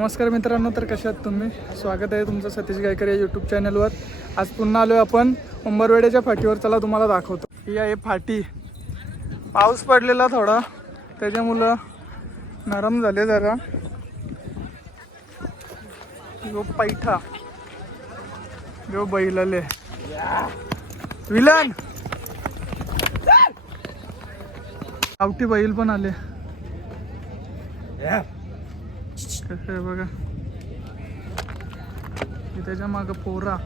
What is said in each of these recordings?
नमस्कार मित्रांनो तर कशा आहात तुम्ही? स्वागत आहे तुमचं सतीश गायकर या यूट्यूब चॅनलवर आज पुन्हा आलो आपण उंबरवेड्याच्या फाटीवर. चला तुम्हाला दाखवतो. ही आहे फाटी. पाऊस पडलेला थोडा. त्याच्यामुळं नरम झाले जरा. यो पैठा. यो बैलले. विलन! गावठी बैल पण आले. कसं आहे बघा. त्याच्या माग पोरा.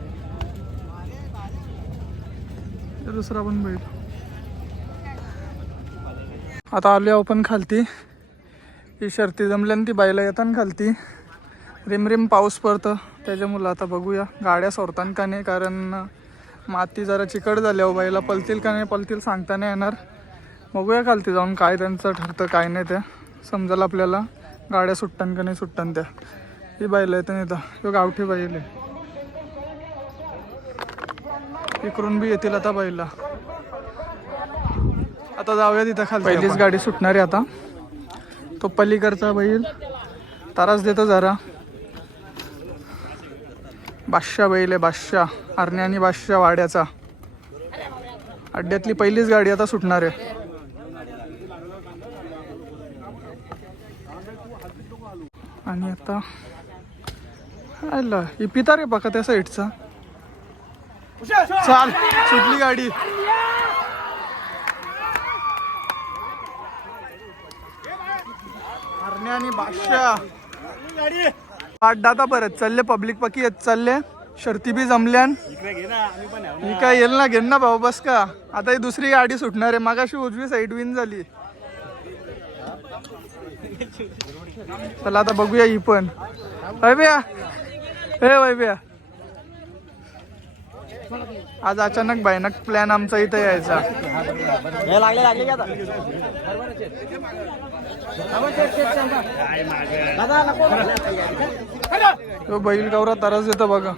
दुसरा पण बैल. आता आलो आपण खालती. ही शर्ती जमल्यान ती बायला येताना खालती. रिमरिम पाऊस पडतं. त्याच्यामुळं आता बघूया. गाड्या सोडताना का नाही? कारण माती जरा चिकट झाल्यावर बाईला पलतील का नाही पलतील सांगता नाही येणार. बघूया खालती जाऊन काय त्यांचं ठरतं काय नाही ते. समजेल आपल्याला. गाड्या सुट्टान का नाही सुट्टान त्या. ही बाईला येतं नाही तर गावठी बाईल आहे. इकडून बी येतील आता बाईला आता जाऊया तिथं खाली पहिलीच गाडी सुटणार आहे आता. तो पलीकडचा बैल. ताराच देतो जरा. बादशाह बैल आहे बादशाह. आरणे आणि बादशाह वाड्याचा. अड्ड्यातली पहिलीच गाडी आता सुटणार आहे. आणि आता आला ही पिता रे बघा त्या साईडचा. चाल सुटली गाडी. हरणे आणि बादशा अड्डा आता परत. चालले पब्लिक पकी येत चालले. शर्ती बी जमल्यान. मी काय येईल ना घेन ना भाऊ बस का. आता ही दुसरी गाडी सुटणार आहे. मागाशी उजवी साईड विन झाली. चला आता बघूया ही पण. वैभ्या. हे वैभ्या. आज अचानक भयानक प्लॅन आमचा इथं यायचा. बैल गौरा तरच देतो बघा.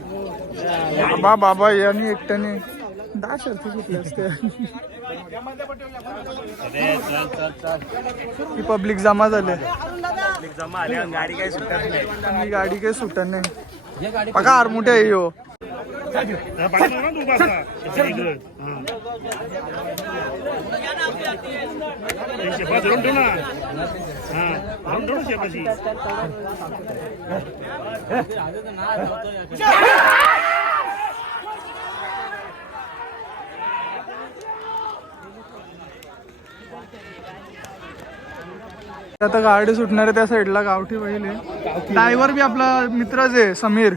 बाबा बाबा यांनी एकट्याने दहा शर्ती घेतली असते. ही पब्लिक जमा झाले. गाडी काही सुटत नाही. गाडी काही सुटत नाही बघा हो आता गाडी सुटणार आहे त्या साईडला गावठी बैल आहे. ड्रायव्हर बी आपला मित्रच आहे समीर.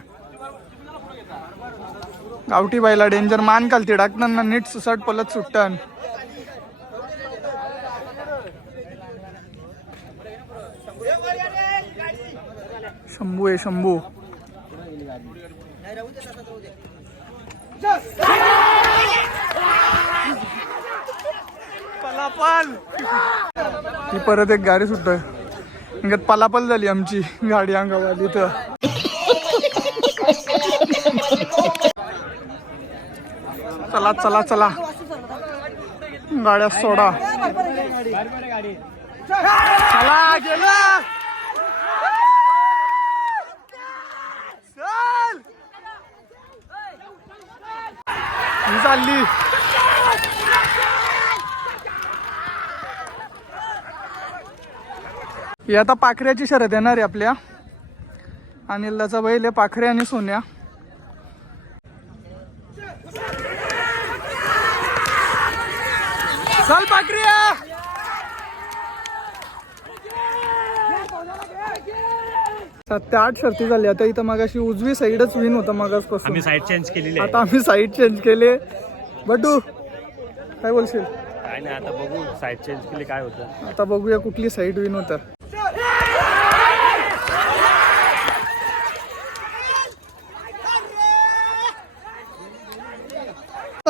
गावठी बाईला डेंजर मान घालते टाकताना नीट सुसाट पलत सुट्टन. शंभू आहे शंभू. पलापल. ही परत एक गाडी सुटतोय. म्हणजे पलापल झाली आमची गाडी अंगावाली तर चला चला चला. गाड्या सोडा. चला गेला. ही चालली. ही आता पाखऱ्याची शरद येणार आहे आपल्या. अनिलदाचा बैल आहे पाखरे आणि सोन्या. चल पाखऱ्या सात ते आठ शर्ती झाली. आता इथं मागाशी उजवी साईडच विन होता मागासपासून. आम्ही साईड चेंज केलेली आहे. आता आम्ही साईड चेंज केले. बटू काय बोलशील? काय नाही आता बघू साईड चेंज केली काय होतं. आता बघूया कुठली साईड विन होता.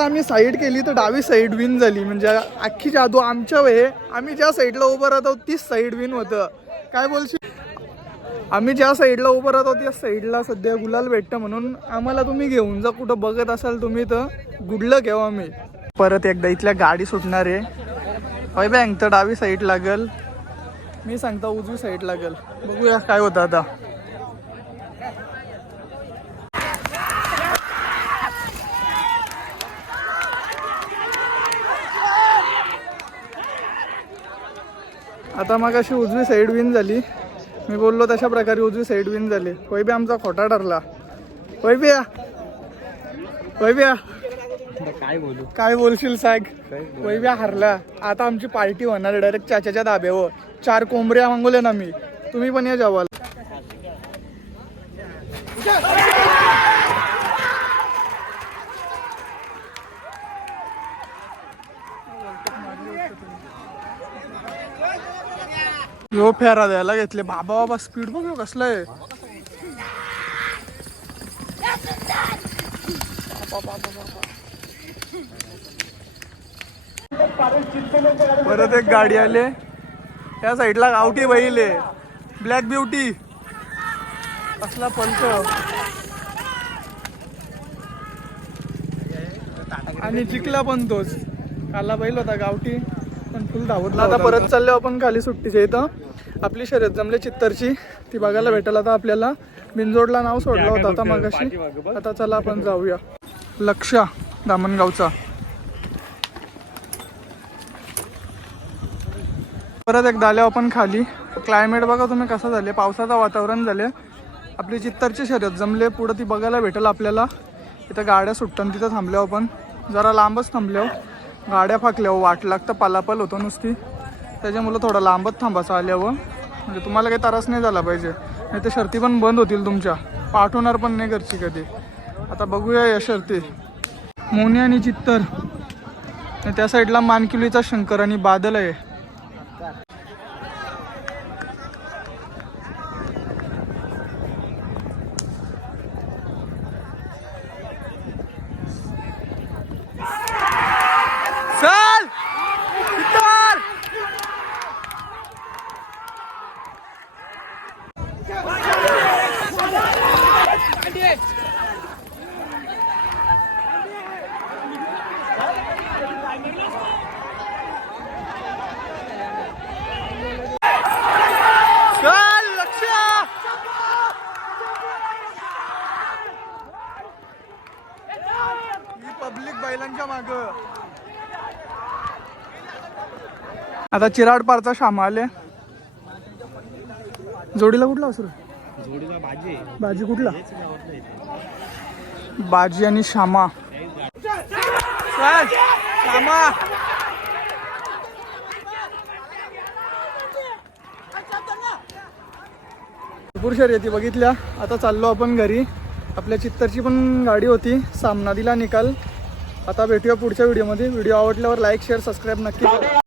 आता आम्ही साईड केली तर डावी साईड विन झाली. म्हणजे अख्खी जादू आमच्या वे आम्ही ज्या साईडला उभं राहतो तीच साईड विन होतं. काय बोलशील? आम्ही ज्या साईडला उभं राहतो त्या साईडला सध्या गुलाल भेटतं म्हणून आम्हाला तुम्ही घेऊन जा. कुठं बघत असाल तुम्ही तर गुडलं घेऊ आम्ही. परत एकदा इथल्या गाडी सुटणार आहे. होय बँक तर डावी साईड लागल. मी सांगता उजवी साईड लागल. बघूया काय होतं आता. आता मग अशी उजवी साईड विन झाली. मी बोललो तशा प्रकारे उजवी साईड विन झाली. होय बी आमचा खोटा ठरला. होय बिया होय बिया काय बोलू? काय बोलशील साग? वैव्या हरला. आता आमची पार्टी होणार डायरेक्ट चाच्याच्या धाब्यावर चार कोंबड्या मागवले ना मी. तुम्ही पण या जेवाल यो फेरा द्यायला घेतले. बाबा बाबा स्पीड बघ कसलं आहे. परत एक गाडी आले. त्या साईडला गावठी बैल आहे. ब्लॅक ब्युटी कसला पलक आणि जिंकला पण तोच. काला बैल होता गावठी. पण फुल धावतला आता परत चाललो आपण खाली सुट्टीच्या इथं. आपली शर्यत जमले चित्तरची. ती बघायला भेटेल आता आपल्याला. बिनजोडला नाव सोडलं होतं आता मगाशी. आता चला आपण जाऊया. लक्षा दामणगावचा परत एकदा आले आपण खाली. क्लायमेट बघा तुम्ही कसं झाले पावसाचं वातावरण झाले आपली चित्तरची शर्यत जमले. पुढं ती बघायला भेटेल आपल्याला. इथं गाड्या सुट्टन तिथं थांबल्या आपण. जरा लांबच थांबल्या गाड्या फाकल्या वाट लागतं पालापल होतं नुसती. त्याच्यामुळं थोडं लांबच थांबायचं आल्यावर म्हणजे तुम्हाला काही त्रास नाही झाला पाहिजे. नाही तर शर्ती पण बंद होतील तुमच्या. पाठवणार पण नाही घरची कधी. आता बघूया या शर्ती. मोनी आणि चित्तर. त्या साईडला मानकिलीचा शंकर आणि बादल आहे. चल चित्तर चल लक्ष ही पब्लिक बैलांच्या माग आता चिराड पारचा श्यामा आले जोडीला कुठला असू भाजी बाजी कुठला? बाजी आणि श्यामा श्यामा भरपूर शर्यती बघितल्या. आता चाललो आपण घरी. आपल्या चित्तरची पण गाडी होती. सामना दिला निकाल. आता भेटूया पुढच्या व्हिडिओमध्ये व्हिडिओ आवडल्यावर लाईक शेअर सबस्क्राईब नक्की करा.